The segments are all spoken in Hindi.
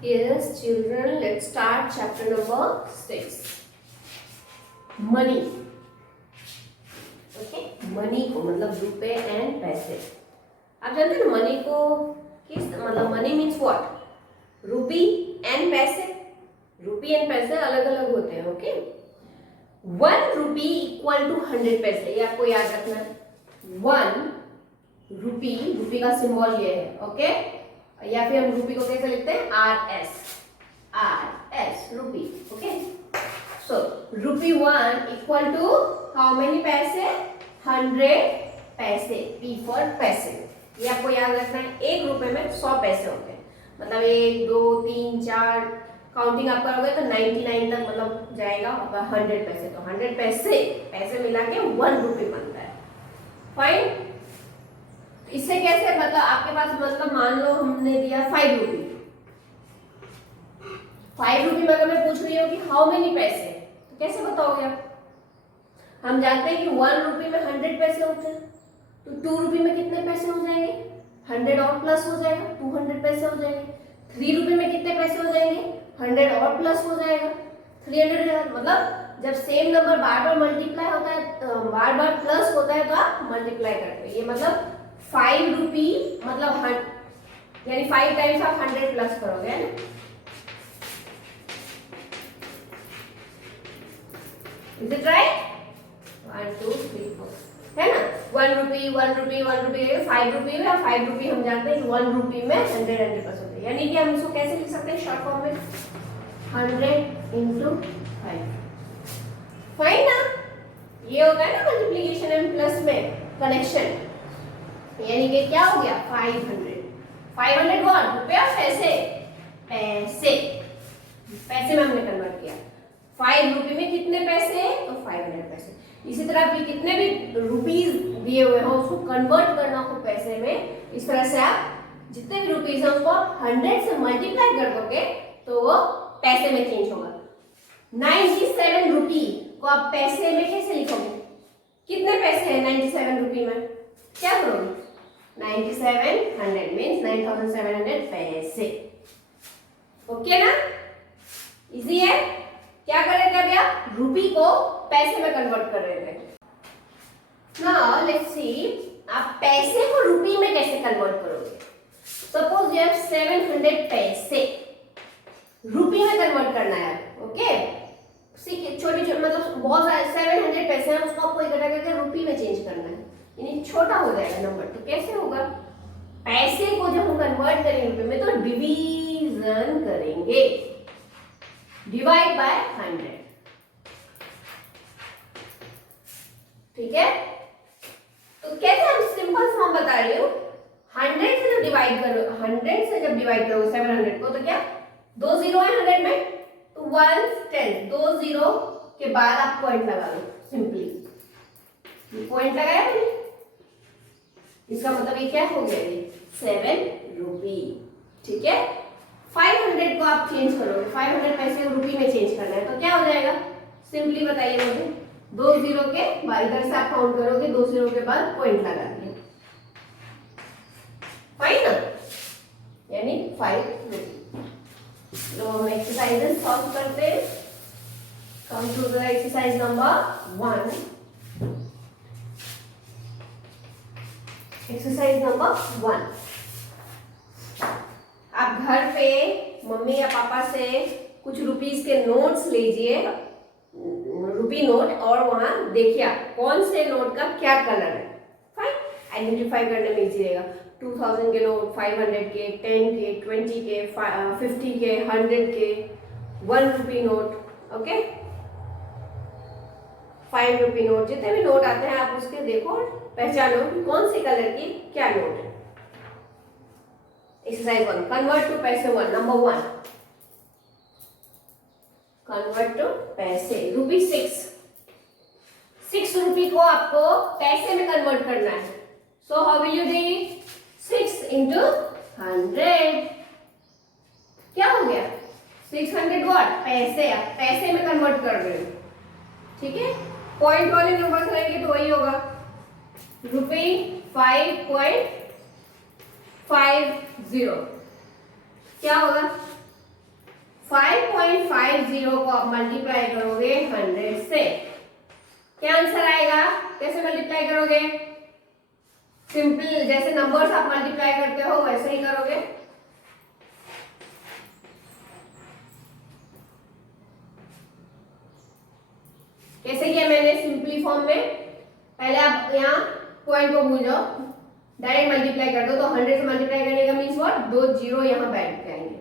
Yes, children, let's start chapter number 6. Money. Okay, money को मतलब रुपए एंड पैसे. आप जानते हैं ना मनी को किस मतलब money means what? Rupee and पैसे. रूपी एंड पैसे अलग अलग होते हैं. ओके, 1 रुपी इक्वल टू 100 पैसे. ये आपको याद रखना है. 1 रुपी, रुपी का सिंबल ये है. ओके, या फिर हम रूपी को कैसे लिखते हैं? RS rupee. Okay, so rupee 1 equal to how many paise? 100 पैसे. P फॉर पैसे. ये आपको याद रखना है. एक रुपए में 100 पैसे होते हैं. मतलब 1 2 3 4 काउंटिंग आप करोगे तो 99 तक मतलब जाएगा. अगर 100 पैसे तो 100 पैसे मिला के 1 रुपी बनता है. फाइन. इससे कैसे मतलब आपके पास मतलब मान लो हमने दिया 5 रुपी. 5 रुपी में अगर मैं पूछ रही हूँ कि हाउ मेनी पैसे, तो कैसे बताओगे आप? हम जानते हैं कि 1 रुपी में 100 पैसे होते हैं. तो 2 रुपी में कितने पैसे हो जाएंगे? 100 और प्लस हो जाएगा, 200 पैसे हो जाएंगे. 3 रुपी में कितने पैसे हो जाएंगे? 100 और प्लस हो जाएगा, 300. मतलब जब सेम नंबर बार बार मल्टीप्लाई होता है, बार बार प्लस होता है, तो आप मल्टीप्लाई करते हो. ये मतलब 5 रुपी मतलब यानी 5 टाइम्स आप 100 प्लस करोगे, है ना? Is it right? 1 2 3 4 है ना? 1 रुपी 1 रुपी 1 रुपी 5 रुपी है. 5 रुपी हम जानते हैं 1 रुपी में 100 प्लस होते हैं. यानी कि हम इसको कैसे लिख सकते हैं शॉर्ट फॉर्म में? 100 इंटू 5. फाइन ना? ये होता है ना मल्टीप्लीकेशन एंड प्लस में कनेक्शन. यानी कि क्या हो गया? 500 व्हाट? रुपया पैसे? पैसे में हमने कन्वर्ट किया. 5 रुपी में कितने पैसे? तो 500 पैसे. इसी तरह भी कितने भी रुपीस दिए हुए हो उसको कन्वर्ट करना हो पैसे में. इस तरह से आप जितने भी रुपीस है उसको 100 से मल्टीप्लाई कर दोगे तो वो पैसे में चेंज होगा. 97 रुपी को आप पैसे में कैसे लिखोगे? कितने पैसे हैं 97 रुपी में? क्या करोगे? 9700 मीन्स 9700 पैसे. ओके ना? इजी है. क्या कर रहे थे अभी आप? रुपी को पैसे में कन्वर्ट कर रहे थे. नाउ लेट्स सी आप पैसे को रुपी में कैसे कन्वर्ट करोगे. सपोज यू हैव 700 पैसे. रुपी में कन्वर्ट करना है. ओके, छोटी मतलब बहुत सारे 700 पैसे हैं, उसको आपको इकट्ठा करके रुपी में चेंज करना है. यानी छोटा हो जाएगा नंबर. तो कैसे होगा? पैसे को जब हम कन्वर्ट करेंगे रुपए में तो डिवीजन करेंगे. Divide by 100. ठीक है. तो कैसे हम सिंपल फॉर्म बता रही हूँ. 100 से जब डिवाइड करो, 100 से जब डिवाइड करो 700 को, तो क्या 2 जीरो है 100 में, तो 1 10. 2 जीरो के बाद आप पॉइंट लगा लो. सिंपली पॉइंट लगाया मैंने. इसका मतलब ये क्या हो गया? ये 7 रुपी. ठीक है. 500 को आप चेंज करोगे. 500 पैसे को रुपी में चेंज करना है तो क्या हो जाएगा? सिंपली बताइए मुझे. 2 जीरो के बाद इधर से आप काउंट करोगे, 2 जीरो के बाद पॉइंट लगा दिए. फाइन ना? यानी 5 रुपी. तो हम एक्सरसाइजेस सॉल्व करते हैं. Come to the exercise number 1. Exercise number 1. आप घर पे मम्मी या पापा से कुछ रुपीस के नोट्स लीजिए, रुपी नोट, और वहां देखिए आप कौन से नोट का क्या कलर है. फाइन. आइडेंटिफाई करने में इजी रहेगा. 2000 के नोट, 500 के, 10 के, 20 के, 50 के, 100 के, 1 rupee note. Okay, 5 rupee note, जितने भी नोट आते हैं आप उसके देखो, पहचानो कि कौन से कलर की क्या नोट है. एक्सरसाइज 1. कन्वर्ट टू पैसे 1. नंबर 1. कन्वर्ट टू पैसे. रुपी 6 रुपी को आपको पैसे में कन्वर्ट करना है. So how will you do? 6 into 100. क्या हो गया? 600 व्हाट? पैसे. आप पैसे में कन्वर्ट कर रहे हो. ठीक है. पॉइंट वाले नंबर रहेंगे तो वही होगा. रुपी 5.50. क्या होगा? 5.50 को आप मल्टीप्लाई करोगे 100 से, क्या आंसर आएगा? कैसे मल्टीप्लाई करोगे? सिंपल, जैसे नंबर्स आप मल्टीप्लाई करते हो वैसे ही करोगे। कैसे किया मैंने सिंपली फॉर्म में? पहले आप यहाँ पॉइंट को भूल जाओ, डायरेक्ट मल्टीप्लाई कर दो, तो 100 से मल्टीप्लाई करने का मीन्स व्हाट? 2 जीरो यहाँ बैठ जाएंगे,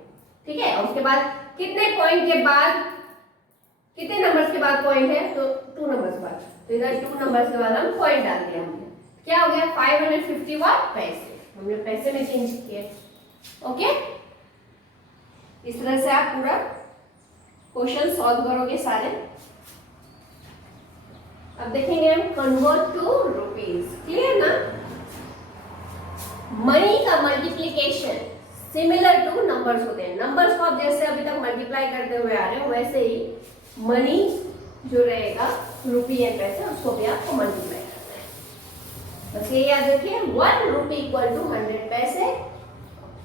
ठीक है। और उसके बाद कितने पॉइंट के बाद, कितने नंबर्स के बाद पॉइंट है? तो 2 नंबर्स बाद, तो इधर 2 नंबर्स के बाद हम पॉइंट डाल दिया हमने। क्या हो गया? 551 पैसे, हमने पैसे में चेंज किए। ओके, इस तरह से आप पूरा क्वेश्चन सॉल्व करोगे सारे। अब देखेंगे हम कन्वर्ट टू रुपीज। क्लियर ना? मनी का मल्टीप्लीकेशन सिमिलर टू नंबर्स होते हैं। नंबर्स को आप जैसे अभी तक मल्टीप्लाई करते हुए आ रहे हो, वैसे ही मनी जो रहेगा, रुपी एंड पैसे, उसको भी आपको मल्टीप्लाई करना है। बस ये याद रखिए, 1 रुपी इक्वल टू 100 पैसे।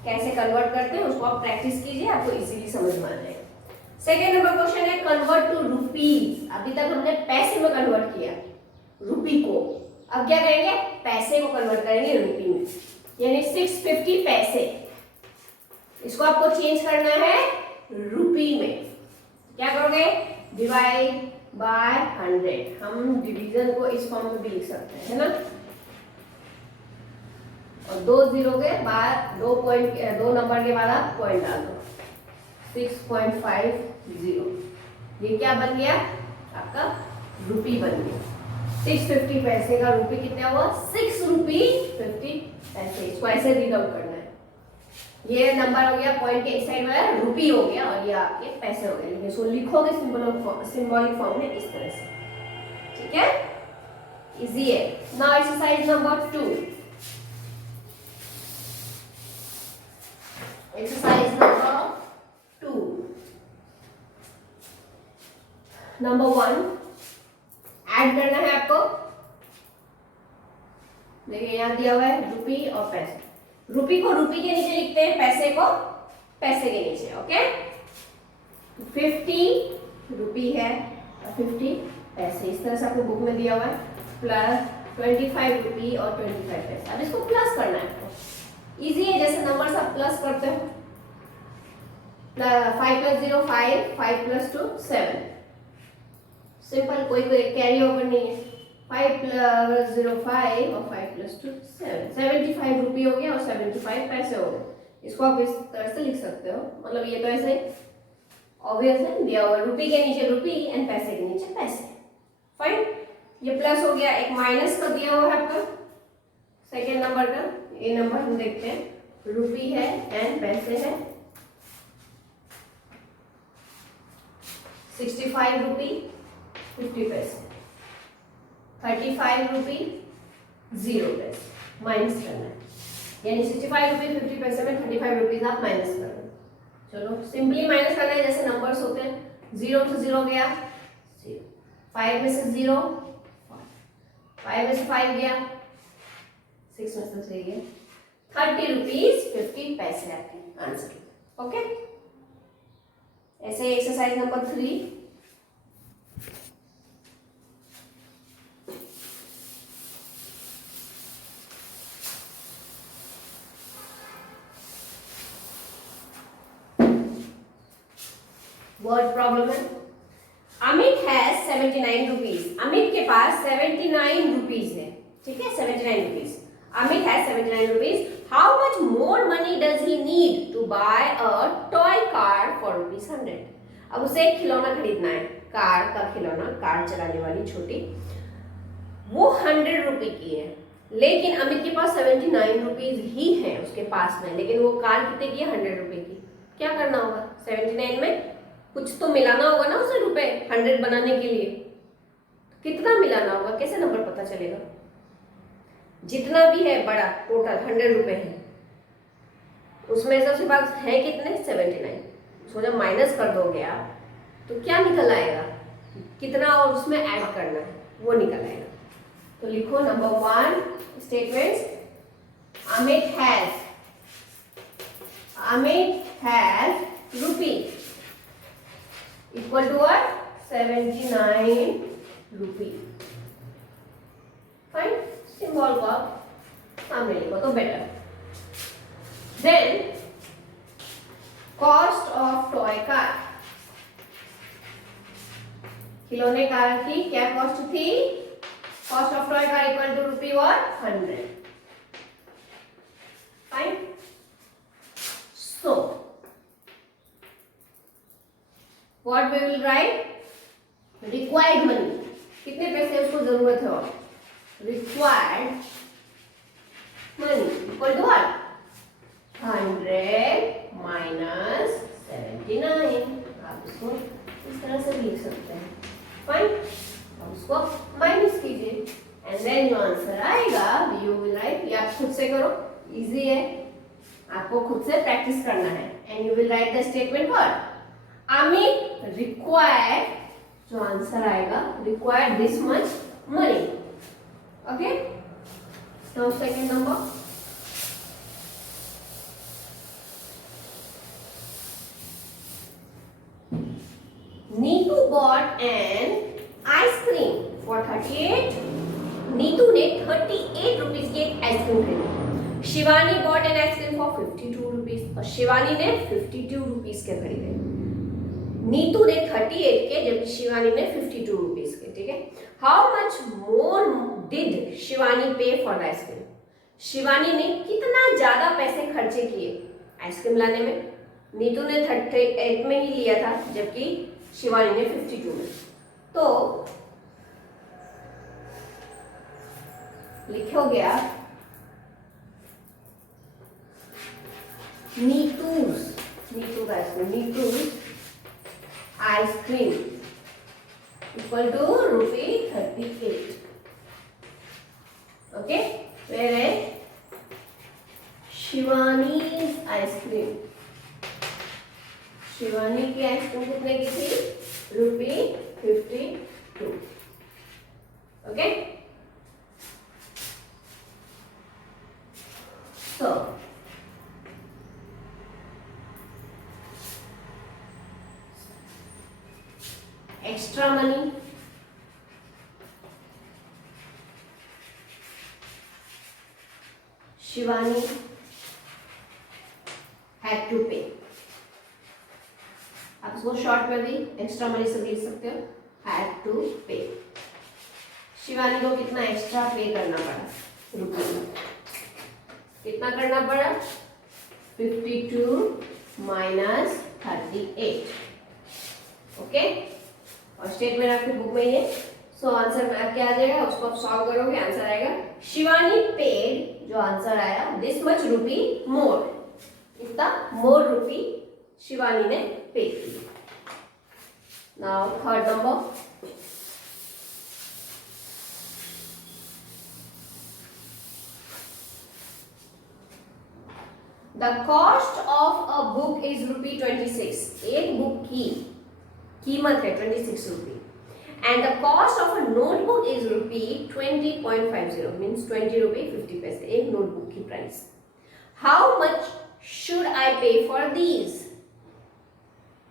कैसे कन्वर्ट करते हैं उसको आप प्रैक्टिस कीजिए, आपको इजीली समझ में आ जाएगा। सेकेंड नंबर क्वेश्चन है कन्वर्ट टू रुपीज। अभी तक हमने पैसे में कन्वर्ट किया रुपी को, अब क्या करेंगे? पैसे को कन्वर्ट करेंगे रुपी में, यानी 650 पैसे। इसको आपको चेंज करना है रुपी में। क्या करोगे? Divide by 100। हम डिवीजन को इस फॉर्म में भी लिख सकते हैं, है ना। और 2 जीरो के बाद 2 नंबर के बाद आप पॉइंट डाल दो, 6.50। ये क्या बन गया? आपका रुपी बन गया। 650 पैसे का रुपी कितना हुआ? 6 रुपी 50 पैसे। इसको ऐसे रीड आउट करना है। ये नंबर हो गया, पॉइंट के इस साइड वाला रुपी हो गया, और ये आपके पैसे हो गए। लेकिन इसको लिखोगे सिंबॉलिक फॉर्म में इस तरह से, ठीक है। इजी है। Now exercise number 2। Exercise number 2। Number 1 add करना है आपको। देखिए यहाँ दिया हुआ है रुपी और पैसे। रुपी को रुपी के नीचे लिखते हैं, पैसे को पैसे के नीचे। ओके, 50 रुपी है और 50 पैसे, इस तरह से आपको बुक में दिया हुआ है। प्लस 25 रुपी और 25 पैसे। अब इसको प्लस करना है आपको। इजी है, जैसे नंबर्स आप प्लस करते हो। 5 + 0 5, 5 + 2 7। सिंपल, कोई कैरी ओवर नहीं है। 5 + 0 5 और 5 + 2 7। 75 रुपी हो गया और 75 पैसे हो गए। इसको आप इस तरह से लिख सकते हो। मतलब ये तो ऐसे ऑब्वियस है, दिया हुआ रुपी के नीचे रुपी एंड पैसे के नीचे पैसे। फाइन, ये प्लस हो गया। एक माइनस का दिया हुआ है आपका सेकेंड नंबर का। ये नंबर हम देखते हैं, रुपी है एंड पैसे है। 65 रुपी 50 पैसे। 35 रुपी 0 पैसे। माइनस करना है, यानी 65 रुपी 50 पैसे में 35 रुपीज आप माइनस कर लो। चलो सिंपली माइनस करना है, जैसे नंबर्स होते हैं। 0 से 0 गया 0, 5 में से 0 5 में से 5 गया, 6 में से 3 गया। 30 रुपीज 50 पैसे आपके आंसर। ओके, ऐसे एक्सरसाइज नंबर 3। वर्ड प्रॉब्लम है। Amit has 79 rupees. अमित के पास 79 रुपीज है, ठीक है। 79 rupees. Amit has 79 rupees. How much more money does he need to buy a toy car for ₹100? अब उसे एक खिलौना खरीदना है, कार का खिलौना, कार चलाने वाली छोटी। वो 100 रुपए की है, लेकिन अमित के पास 79 रुपीज ही है उसके पास में। लेकिन वो कार कितने की है? 100 रुपए की। क्या करना होगा? 79 में कुछ तो मिलाना होगा ना उसे रुपए 100 बनाने के लिए। कितना मिलाना होगा? कैसे नंबर पता चलेगा? जितना भी है बड़ा टोटल 100 रुपए है, उसमें से उसके पास है कितने? 79। उसको जब माइनस कर दोगे आप तो क्या निकल आएगा? कितना और उसमें ऐड करना है वो निकल आएगा। तो लिखो number 1 statements. Amit has rupee equal to what 79 rupee. Fine, symbol को आप सामने लिखो तो better. Then cost of toy car, खिलौने कार की क्या कॉस्ट थी? Cost of toy car equal to rupee और 100। Fine, so what we will write? Required money, कितने पैसे उसको जरूरत है और required money equal to what 100 minus 79। आप इसको इस तरह से लिख सकते हैं। फाइन, अब उसको माइनस कीजिए एंड देन जो आंसर आएगा यू विल राइट, ये आप खुद से करो, इजी है, आपको खुद से प्रैक्टिस करना है। And you will write the statement for Amit require, जो आंसर आएगा require this much money. Okay, now second number, Neetu bot an ice cream for 38। Neetu ने 38 रुपीज की एक आइसक्रीम खरीदी। Shivani bot an ice cream for 52 rupees, और शिवानी ने 52 रुपीज के खरीदे। नीतू ने 38 के, जबकि शिवानी ने 52 रुपीज के। ठीक है, how much more did Shivani पे फॉर द आइसक्रीम? शिवानी ने कितना ज्यादा पैसे खर्चे किए आइसक्रीम लाने में? नीतू ने 38 में ही लिया था, जबकि शिवानी ने 52 में। तो लिखोगे आप Neetu's ice cream equal to rupee 38। Okay, whereas Shivani's ice cream, Shivani की आइसक्रीम कितने की थी? Rupee 52। Okay, so extra money, Shivani had to pay। आप इसको शॉर्ट में भी एक्स्ट्रा मनी से लिख सकते हो, had to pay। शिवानी को कितना एक्स्ट्रा पे करना पड़ा रुपये में? कितना करना पड़ा? 52 माइनस 38। ओके, और स्टेटमेंट आपकी बुक में ही है। सो आंसर में क्या आ जाएगा, उसको आप सॉल्व करोगे, आंसर आएगा शिवानी पेड, जो आंसर आया दिस मच रुपी मोर, इतना मोर रुपी शिवानी ने पे की। Now third number, the cost of a book is rupee 26। एक बुक की कीमत है 26 rupee. And the cost of a notebook is rupee 20.50 means 20 rupee 50 पैसे, एक नोटबुक की price. How much should I pay for these?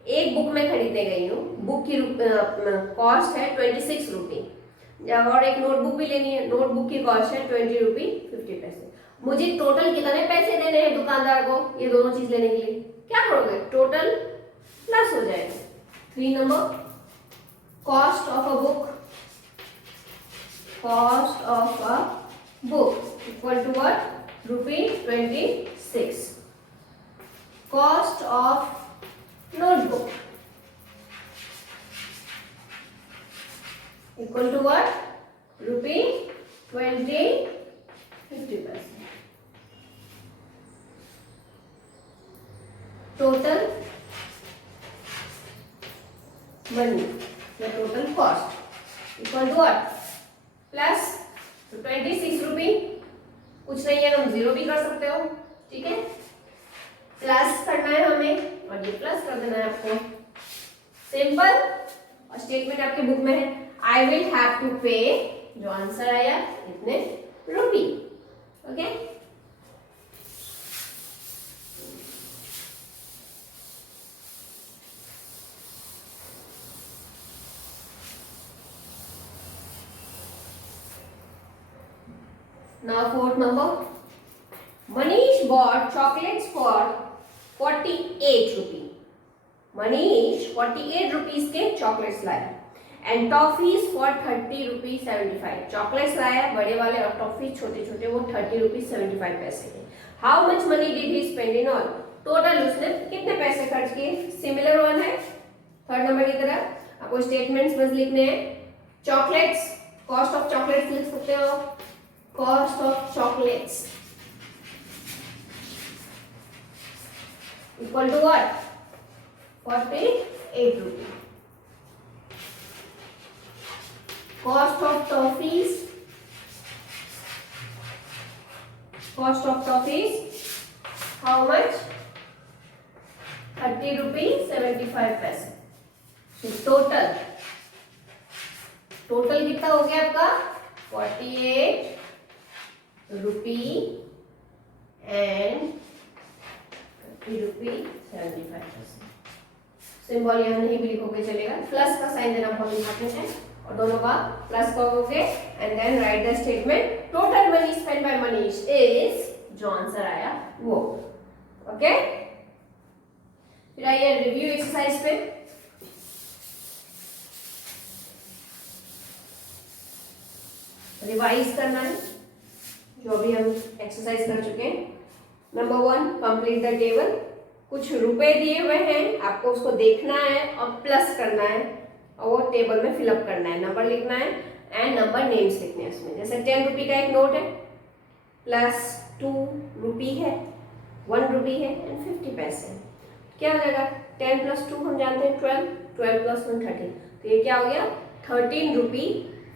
एक बुक में खरीदने गई हूँ, बुक की कॉस्ट है 26 रुपी, और एक नोटबुक भी लेनी है, नोटबुक की कॉस्ट है 20 रुपी 50 पैसे। मुझे टोटल कितने पैसे देने हैं दुकानदार को ये दोनों चीज लेने के लिए? क्या करोगे, टोटल प्लस हो जाएगा। 3 number, cost of a book, cost of a book equal to what? Rupee 26। Cost of notebook equal to what? Rupee 20 50 पैसे। टोटल मनी या total cost equal to what? Plus 26 rupee, कुछ नहीं है हम जीरो भी कर सकते हो। ठीक है, प्लस करना है हमें और ये प्लस कर देना है आपको, सिंपल। और स्टेटमेंट आपके बुक में है आई विल हैव टू पे, जो आंसर आया इतने rupee. Okay, Now fourth number. Manish bought chocolates for 48 rupees. Manish 48 rupees के चॉकलेट्स लाया and toffees for 30 rupees 75. Chocolates लाया बड़े वाले और टॉफीज छोटे छोटे वो 30 रुपीज 75 पैसे के. How much money did he spend in all? Total उसने कितने पैसे खर्च किए? सिमिलर वन है थर्ड नंबर की तरह. आपको स्टेटमेंट्स बस लिखने हैं. चॉकलेट्स, कॉस्ट ऑफ चॉकलेट्स लिख सकते हो. Cost of chocolates equal to what? 48 rupees. Cost of toffees. Cost of toffees. How much? 30 rupees 75 पैसे. So total कितना हो गया आपका? 48 rupees and 30 rupees 75 पैसे. सिंबल यहाँ नहीं भी लिखोगे चलेगा. प्लस का साइन देना बहुत इंपॉर्टेंट है और दोनों का प्लस करोगे and then write the statement. Total money spend by Manish is, जो आंसर आया वो. ओके, फिर आइए रिव्यू एक्सरसाइज पे. रिवाइज करना है जो भी हम एक्सरसाइज कर चुके हैं. Number 1, complete the table. कुछ रुपए दिए हुए हैं, आपको उसको देखना है और प्लस करना है और वो टेबल में फिलअप करना है. नंबर लिखना है एंड नंबर नेम्स लिखने हैं उसमें. जैसे 10 रुपी का एक नोट है, प्लस 2 रुपी है, 1 रुपी है एंड 50 पैसे. क्या हो जाएगा? 10 प्लस 2 हम जानते हैं 12, 12 प्लस 1 13. तो ये क्या हो गया? 13 रुपी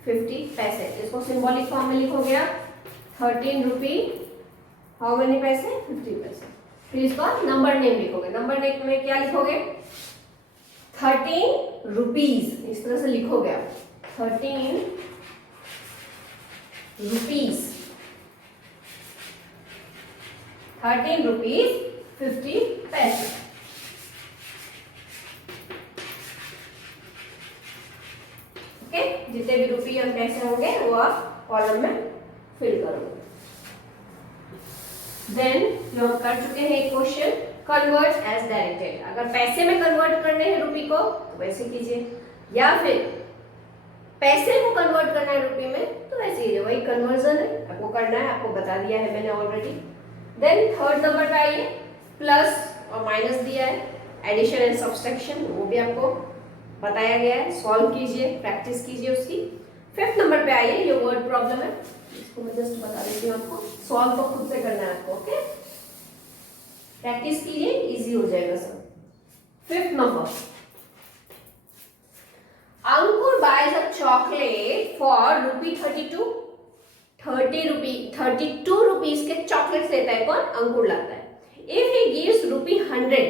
50 पैसे. इसको सिंबॉलिक फॉर्म में लिखोगे आप. 13 रुपी हाउ मेनी पैसे? 50 पैसे. फिर इसका नंबर नेम लिखोगे. नंबर नेम में क्या लिखोगे? 13 रुपीज. इस तरह से लिखोगे आप. 13 रुपीज. 13 रुपीज 50 पैसे. ओके, जितने भी रुपये और पैसे होंगे वो आप कॉलम में फिल करोगे. देन जो हम कर चुके हैं एक क्वेश्चन, कन्वर्ट एज डायरेक्टेड. अगर पैसे में कन्वर्ट करने हैं रुपये को तो वैसे कीजिए, या फिर पैसे को कन्वर्ट करना है रुपये में तो वैसे कीजिए. वही कन्वर्जन है, आपको करना है, आपको बता दिया है मैंने ऑलरेडी. देन थर्ड नंबर पे आइए. प्लस और माइनस दिया है, एडिशन एंड सब्सट्रैक्शन वो भी आपको बताया गया है. सॉल्व कीजिए, प्रैक्टिस कीजिए उसकी. फिफ्थ नंबर पे आइए. ये वर्ड प्रॉब्लम है, इसको मैं जस्ट बता देती हूँ आपको. सॉल्व तो खुद से करना है आपको. ओके, प्रैक्टिस कीजिए, इजी हो जाएगा सब. Fifth number, Ankur buys a chocolate for ₹32. 32 rupees के चॉकलेट्स लेता है कौन? अंकुर लाता है. If he gives ₹100,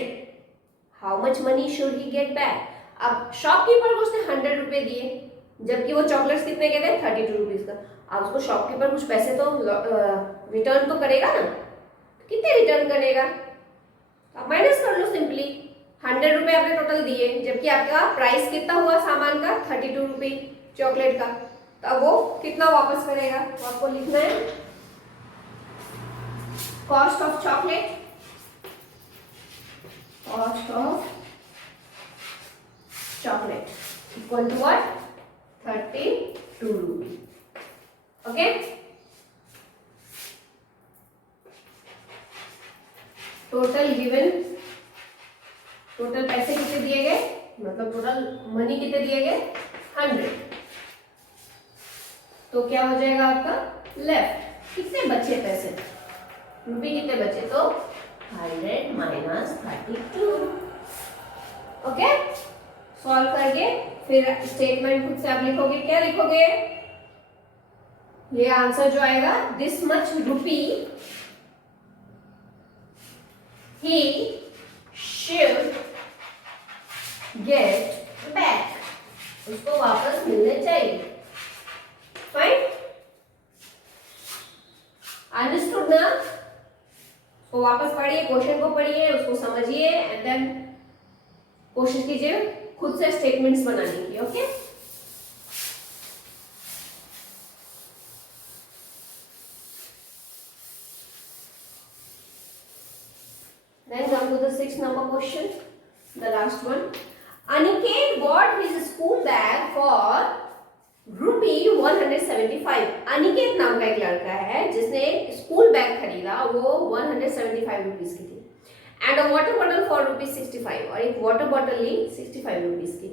how much money should he get back? अब शॉपकीपर को उसने 100 रुपए दिए, जबकि वो चॉकलेट्स कितने के थे? 32 रुपीज का. अब उसको शॉपकीपर कुछ पैसे तो रिटर्न तो करेगा ना. कितने रिटर्न करेगा? आप माइनस कर लो सिंपली. 100 रुपए आपने टोटल दिए, जबकि आपका प्राइस कितना हुआ सामान का? 32 रुपी चॉकलेट का. तो अब वो कितना वापस करेगा? तो आपको लिखना है cost of chocolate. Cost of chocolate equal to what? 32 rupee. Okay, total given, total पैसे कितने दिए गए, मतलब टोटल मनी कितने दिए गए? 100. तो क्या हो जाएगा आपका? लेफ्ट. कितने बचे पैसे? रुपये कितने बचे? तो 100 माइनस 32. ओके, सॉल्व करके फिर स्टेटमेंट खुद से आप लिखोगे. क्या लिखोगे? ये आंसर जो आएगा, this much rupee he should get back. उसको वापस मिलने चाहिए. फाइन, अंडरस्टूड ना? उसको वापस पढ़िए, क्वेश्चन को पढ़िए, उसको समझिए एंड देन कोशिश कीजिए खुद से स्टेटमेंट्स बनाने की. Okay, number question, the last one. Aniket bought his school bag for ₹175. Aniket नाम का एक लड़का है जिसने स्कूल बैग खरीदा, वो 175 रुपीज की थी. And a water bottle for ₹65, और एक वाटर बॉटल ली 65 रुपीज की.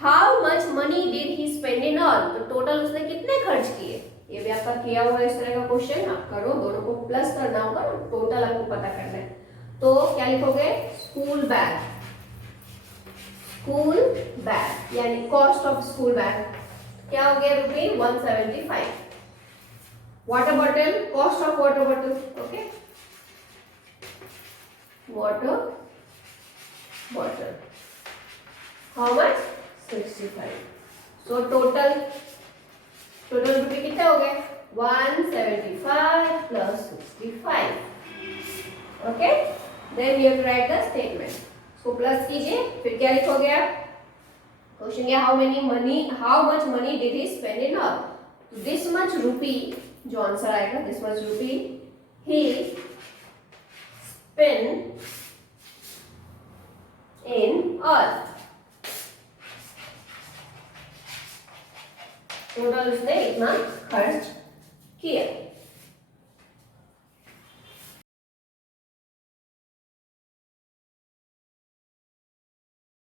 How much money did he spend in all, तो टोटल उसने कितने खर्च किए. ये भी आपका किया हुआ इस तरह का क्वेश्चन, आप करो, दोनों को प्लस करना होगा, टोटल आपको पता करना है. तो क्या लिखोगे, स्कूल बैग, स्कूल बैग यानी कॉस्ट ऑफ स्कूल बैग क्या हो गया, ₹175. Water bottle, cost of water bottle, okay, water bottle, how much, 65. So total रुपये कितने हो गए, 175 plus 65. Okay, then you write the statement. इसको प्लस कीजिए, फिर क्या लिखोगे आप, क्वेश्चन क्या, how much money did he spend in all. This much rupee, जो आंसर आएगा this much rupee he spend in all. Total उसने इतना खर्च किया.